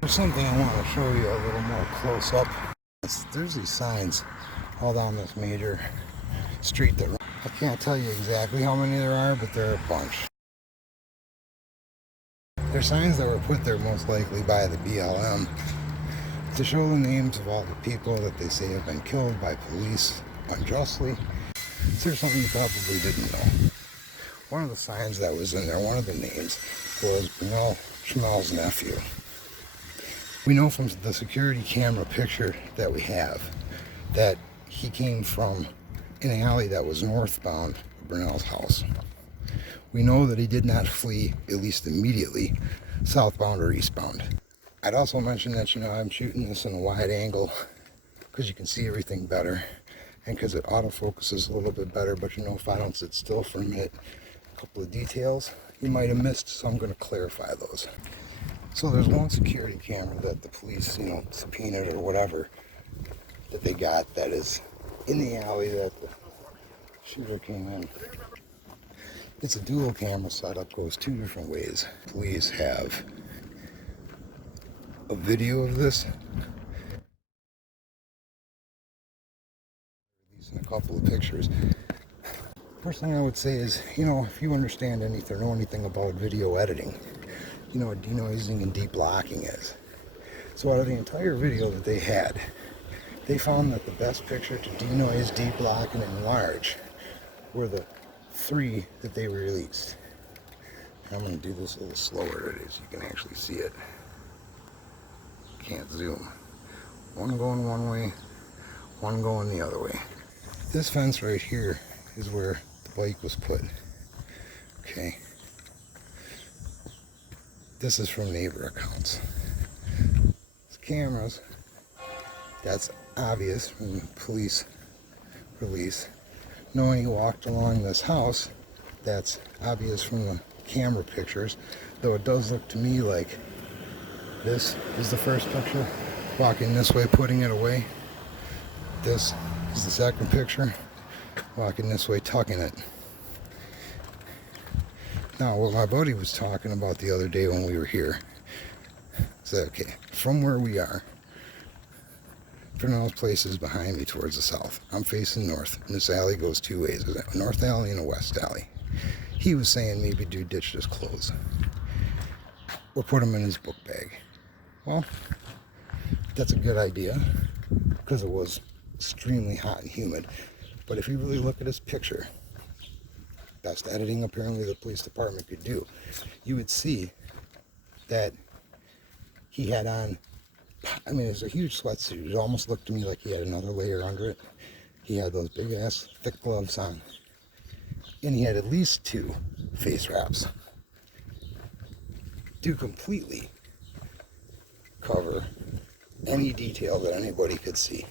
There's something I want to show you a little more close up. There's these signs all down this major street that I can't tell you exactly how many there are, but there are a bunch. They're signs that were put there most likely by the BLM to show the names of all the people that they say have been killed by police unjustly. So here's something you probably didn't know. One of the signs that was in there, one of the names, was Bernell, Trammell's nephew. We know from the security camera picture that we have that he came from an alley that was northbound of Bernell's house. We know that he did not flee, at least immediately, southbound or eastbound. I'd also mention that, I'm shooting this in a wide angle because you can see everything better and because it autofocuses a little bit better, but if I don't sit still for a minute, a couple of details you might have missed, so I'm going to clarify those. So there's one security camera that the police, subpoenaed or whatever that they got that is in the alley that the shooter came in. It's a dual camera setup, goes two different ways. Police have a video of this. These and a couple of pictures. First thing I would say is, if you understand anything or know anything about video editing, you know what denoising and deblocking is. So out of the entire video that they had, they found that the best picture to denoise, deblock, and enlarge were the 3 that they released. I'm going to do this a little slower so you can actually see it. Can't zoom. One going one way, one going the other way. This fence right here is where the bike was put. Okay. This is from neighbor accounts. These cameras, that's obvious from the police release. Knowing he walked along this house, that's obvious from the camera pictures, though it does look to me like this is the first picture, walking this way, putting it away. This is the second picture, walking this way, tucking it. Now, what my buddy was talking about the other day when we were here is that, okay, from where we are, Bernell's place is behind me towards the south. I'm facing north, and this alley goes 2 ways. There's a north alley and a west alley. He was saying maybe do ditch his clothes or put them in his book bag. Well, that's a good idea because it was extremely hot and humid. But if you really look at his picture, best editing apparently the police department could do, you would see that he had on, it's a huge sweatsuit. It almost looked to me like he had another layer under it. He had those big ass thick gloves on, and he had at least 2 face wraps to completely cover any detail that anybody could see.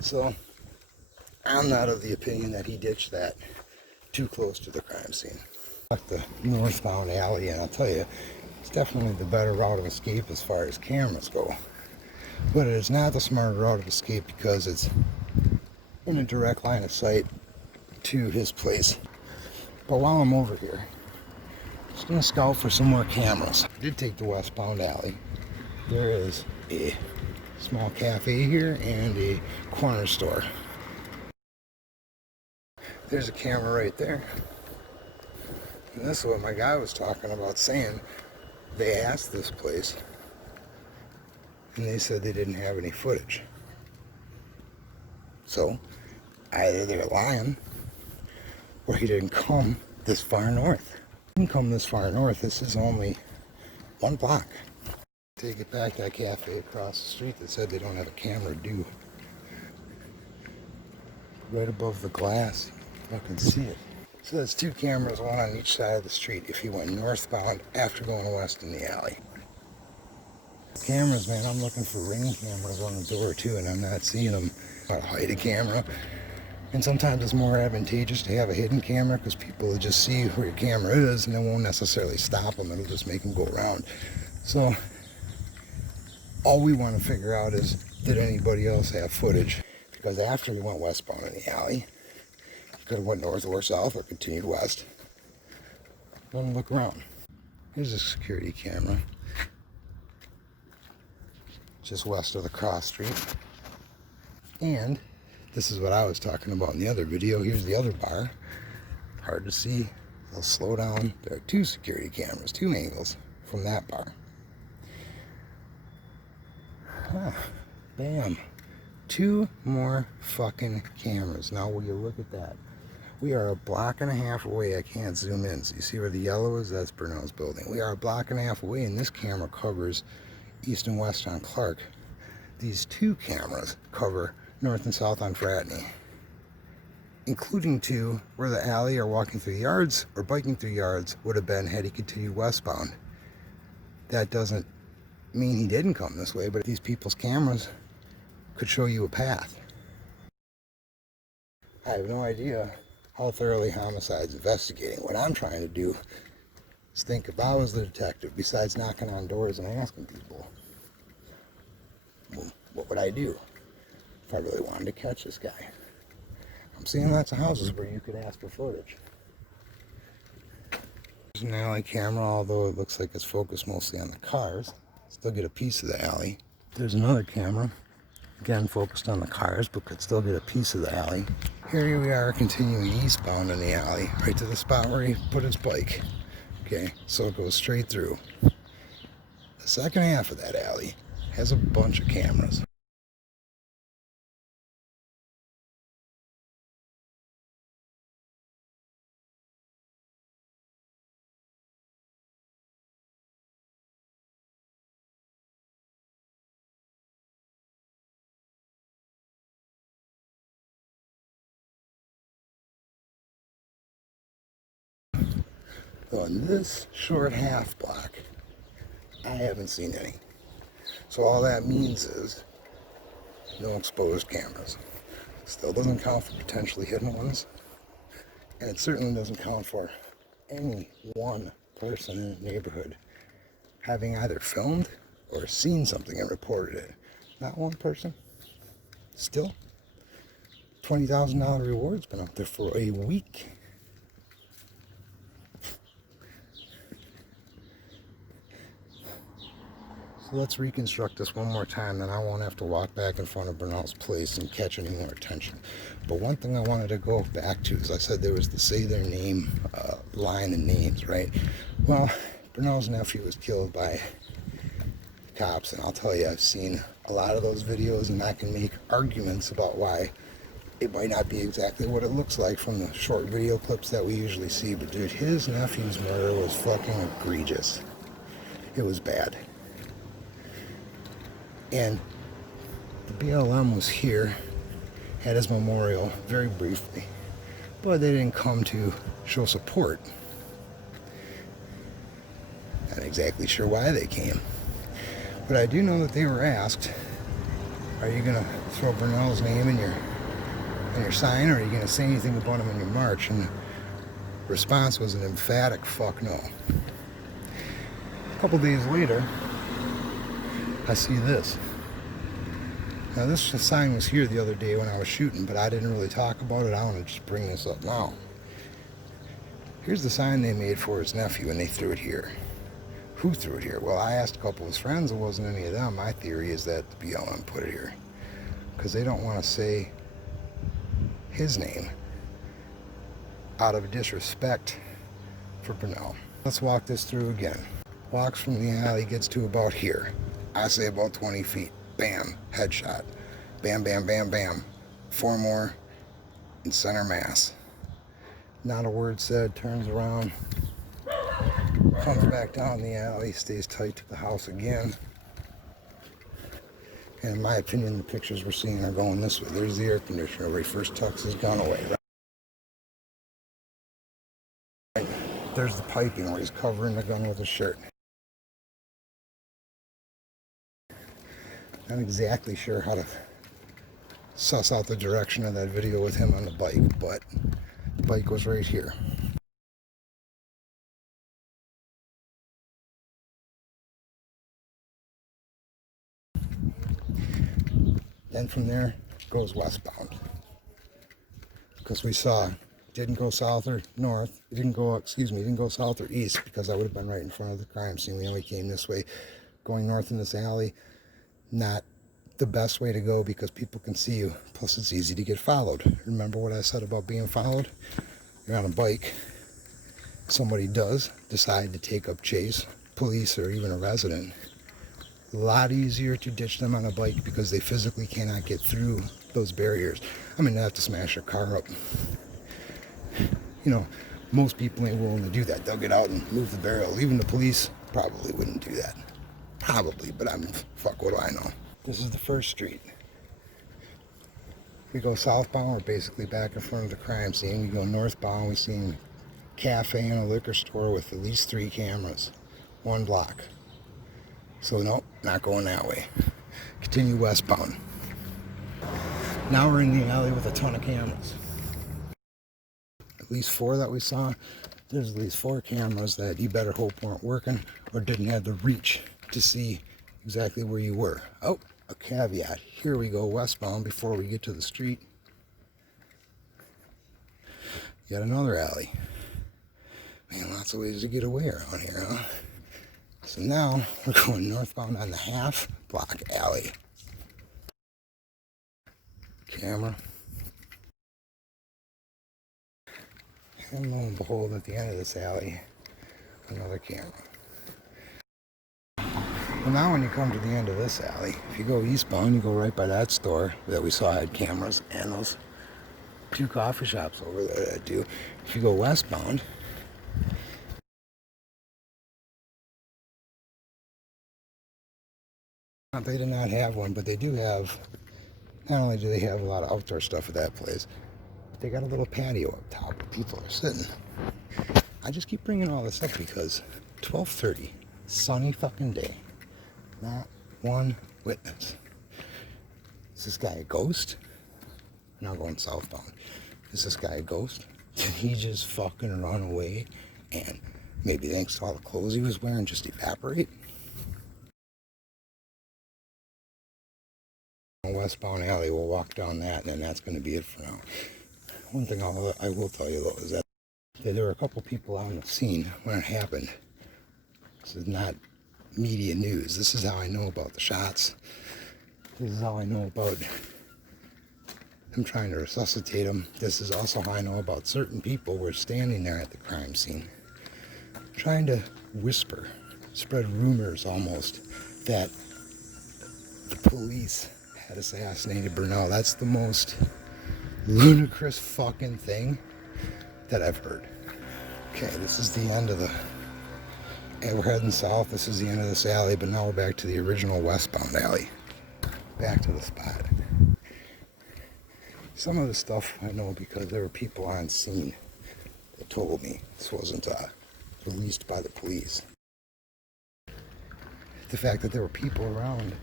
So I'm not of the opinion that he ditched that too close to the crime scene. The northbound alley, and I'll tell you, it's definitely the better route of escape as far as cameras go. But it is not the smarter route of escape because it's in a direct line of sight to his place. But while I'm over here, I'm just going to scout for some more cameras. I did take the westbound alley. There is a small cafe here and a corner store. There's a camera right there. And this is what my guy was talking about, saying they asked this place and they said they didn't have any footage. So either they're lying or he didn't come this far north. He didn't come this far north. This is only 1 block. Take it back to that cafe across the street that said they don't have a camera due. Right above the glass. I can see it. So there's 2 cameras, one on each side of the street if you went northbound after going west in the alley. Cameras, man, I'm looking for ring cameras on the door too, and I'm not seeing them. I'd hide a camera, and sometimes it's more advantageous to have a hidden camera because people will just see where your camera is and it won't necessarily stop them, it'll just make them go around. So all we want to figure out is, did anybody else have footage? Because after we went westbound in the alley, could have went north or south or continued west. Let me look around. Here's a security camera. just west of the cross street. And this is what I was talking about in the other video. Here's the other bar. Hard to see. I'll slow down. There are 2 security cameras, 2 angles from that bar. Bam. 2 more fucking cameras. Now will you look at that? We are a block and a half away. I can't zoom in. So you see where the yellow is? That's Bernell's building. We are a block and a half away, and this camera covers east and west on Clark. These 2 cameras cover north and south on Fratney, including 2 where the alley or walking through yards or biking through yards would have been had he continued westbound. That doesn't mean he didn't come this way, but these people's cameras could show you a path. I have no idea how thoroughly homicide's investigating. What I'm trying to do is think, if I was the detective, besides knocking on doors and asking people, well, what would I do if I really wanted to catch this guy? I'm seeing lots of houses where you could ask for footage. There's an alley camera, although it looks like it's focused mostly on the cars. Still get a piece of the alley. There's another camera, again focused on the cars, but could still get a piece of the alley. Here we are continuing eastbound in the alley, right to the spot where he put his bike. Okay, so it goes straight through. The second half of that alley has a bunch of cameras. So in this short half block, I haven't seen any. So all that means is no exposed cameras. Still doesn't count for potentially hidden ones. And it certainly doesn't count for any one person in the neighborhood having either filmed or seen something and reported it. Not one person. Still, $20,000 reward's been out there for a week. So let's reconstruct this one more time, then I won't have to walk back in front of Bernell's place and catch any more attention. But one thing I wanted to go back to is I said there was the say their name line of names, right? Well, Bernell's nephew was killed by cops, and I'll tell you, I've seen a lot of those videos, and I can make arguments about why it might not be exactly what it looks like from the short video clips that we usually see. But dude, his nephew's murder was fucking egregious. It was bad. And the BLM was here, had his memorial very briefly, but they didn't come to show support. Not exactly sure why they came, but I do know that they were asked, are you going to throw Bernell's name in your sign, or are you going to say anything about him in your march? And the response was an emphatic fuck no. A couple days later, I see this. Now this sign was here the other day when I was shooting, but I didn't really talk about it. I want to just bring this up now. Here's the sign they made for his nephew, and they threw it here. Who threw it here? Well, I asked a couple of his friends. It wasn't any of them. My theory is that the BLM put it here because they don't want to say his name out of disrespect for Bernell. Let's walk this through again. Walks from the alley, gets to about here. I say about 20 feet. Bam, headshot. Bam, bam, bam, bam. 4 more in center mass. Not a word said, turns around, comes back down the alley, stays tight to the house again. And in my opinion, the pictures we're seeing are going this way. There's the air conditioner where he first tucks his gun away. Right? There's the piping where he's covering the gun with his shirt. Not exactly sure how to suss out the direction of that video with him on the bike, but the bike was right here. Then from there goes westbound, because we saw didn't go south or north. It didn't go south or east, because I would have been right in front of the crime scene. We only came this way, going north in this alley. Not the best way to go because people can see you. Plus, it's easy to get followed. Remember what I said about being followed? You're on a bike. Somebody does decide to take up chase, police or even a resident. A lot easier to ditch them on a bike because they physically cannot get through those barriers. I mean, they have to smash their car up. You know, most people ain't willing to do that. They'll get out and move the barrel. Even the police probably wouldn't do that. Probably, but I mean, fuck, what do I know? This is the first street. We go southbound, we're basically back in front of the crime scene. We go northbound, we see a cafe and a liquor store with at least 3 cameras. 1 block. So nope, not going that way. Continue westbound. Now we're in the alley with a ton of cameras. At least 4 that we saw. There's at least 4 cameras that you better hope weren't working or didn't have the reach to see exactly where you were. Oh, a caveat. Here we go westbound before we get to the street. Yet another alley. Man, lots of ways to get away around here, huh? So now we're going northbound on the half block alley. Camera. And lo and behold, at the end of this alley, another camera. Well, now when you come to the end of this alley, if you go eastbound, you go right by that store that we saw had cameras and those 2 coffee shops over there that do. If you go westbound, they did not have one, but they do have, not only do they have a lot of outdoor stuff at that place, but they got a little patio up top where people are sitting. I just keep bringing all this up because 12:30, sunny fucking day, not one witness. Is this guy a ghost? Now going southbound. Is this guy a ghost? Did he just fucking run away and maybe thanks to all the clothes he was wearing just evaporate? Westbound alley, we'll walk down that and then that's going to be it for now. One thing I will tell you though is that there were a couple people on the scene when it happened. This is not media news. This is how I know about the shots. This is how I know about them trying to resuscitate him. This is also how I know about certain people were standing there at the crime scene trying to whisper, spread rumors almost, that the police had assassinated Bernell. That's the most ludicrous fucking thing that I've heard. Okay, this is the end of the... we're heading south. This is the end of this alley, but now we're back to the original westbound alley. Back to the spot. Some of the stuff I know because there were people on scene that told me this wasn't released by the police. The fact that there were people around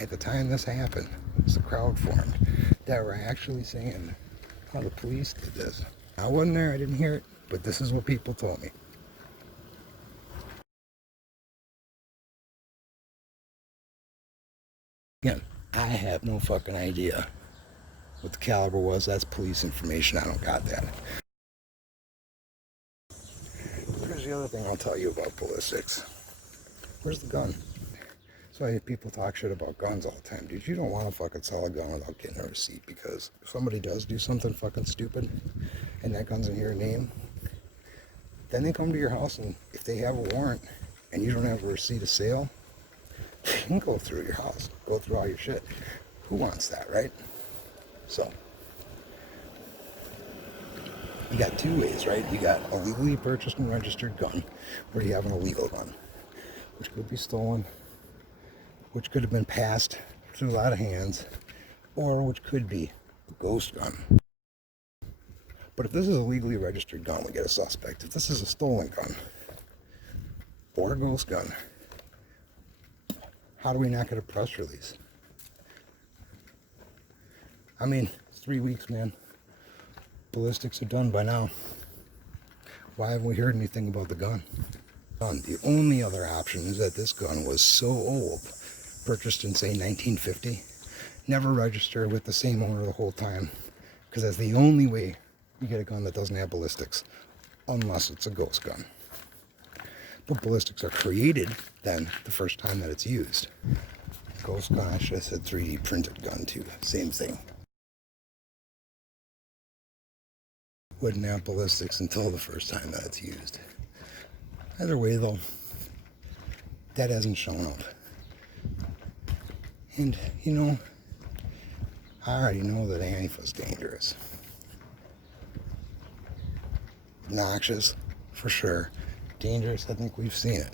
at the time this happened, as the crowd formed, that were actually saying how the police did this. I wasn't there, I didn't hear it, but this is what people told me. Again, I have no fucking idea what the caliber was. That's police information. I don't got that. Here's the other thing I'll tell you about ballistics. Where's the gun? So I hear people talk shit about guns all the time. Dude, you don't want to fucking sell a gun without getting a receipt, because if somebody does do something fucking stupid and that gun's in your name, then they come to your house, and if they have a warrant and you don't have a receipt of sale, they can go through your house, go through all your shit. Who wants that, right? So you got 2 ways, right? You got a legally purchased and registered gun, or you have an illegal gun, which could be stolen, which could have been passed through a lot of hands, or which could be a ghost gun. But if this is a legally registered gun, we get a suspect. If this is a stolen gun or a ghost gun, how do we not get a press release? I mean, it's 3 weeks, man. Ballistics are done by now. Why haven't we heard anything about the gun? The only other option is that this gun was so old, purchased in, say, 1950, never registered with the same owner the whole time, because that's the only way you get a gun that doesn't have ballistics, unless it's a ghost gun. But ballistics are created then the first time that it's used. Ghost gun, I should have said 3D printed gun too. Same thing. Wouldn't have ballistics until the first time that it's used. Either way though, that hasn't shown up. And you know, I already know that Antifa's dangerous. Obnoxious, for sure. Dangerous, I think we've seen it.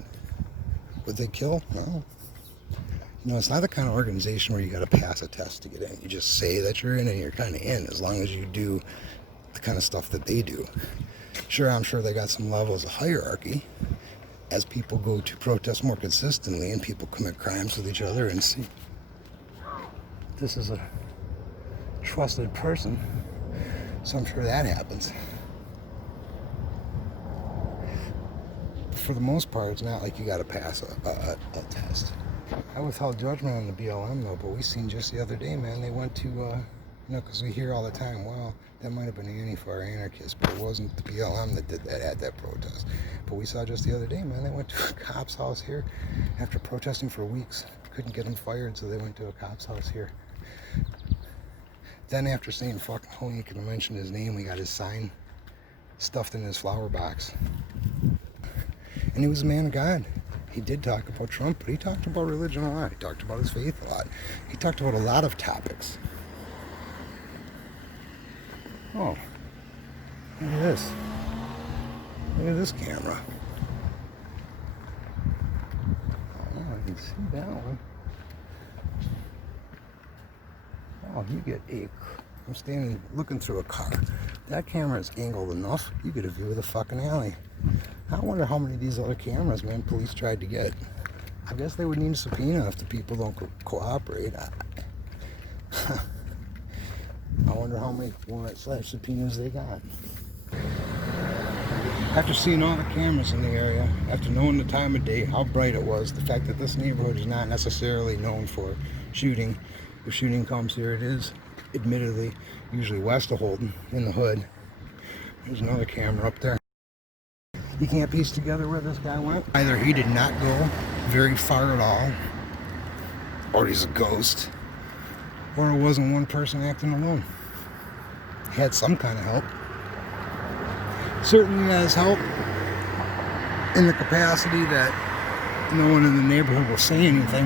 Would they kill? No. You know, it's not the kind of organization where you got to pass a test to get in. You just say that you're in and you're kind of in, as long as you do the kind of stuff that they do. Sure, I'm sure they got some levels of hierarchy as people go to protest more consistently and people commit crimes with each other and see this is a trusted person, so I'm sure that happens. For the most part, it's not like you got to pass a test. I withheld judgment on the BLM though, but we seen just the other day, man, they went to, you know, because we hear all the time, well, that might have been Antifa or anarchists, but it wasn't the BLM that did that at that protest. But we saw just the other day, man, they went to a cop's house here after protesting for weeks. Couldn't get them fired, so they went to a cop's house here. Then after saying fucking no, you can mention his name, we got his sign stuffed in his flower box. And he was a man of God. He did talk about Trump, but he talked about religion a lot. He talked about his faith a lot. He talked about a lot of topics. Oh, look at this. Look at this camera. Oh, I can see that one. Oh, you get a... I'm standing looking through a car. That camera is angled enough, you get a view of the fucking alley. I wonder how many of these other cameras, man, police tried to get. I guess they would need a subpoena if the people don't cooperate. I wonder how many warrant/subpoenas they got. After seeing all the cameras in the area, after knowing the time of day, how bright it was, the fact that this neighborhood is not necessarily known for shooting. If shooting comes here, it is admittedly usually west of Holden in the hood. There's another camera up there. You can't piece together where this guy went. Either he did not go very far at all, or he's a ghost, or it wasn't one person acting alone. He had some kind of help. Certainly has help in the capacity that no one in the neighborhood will say anything.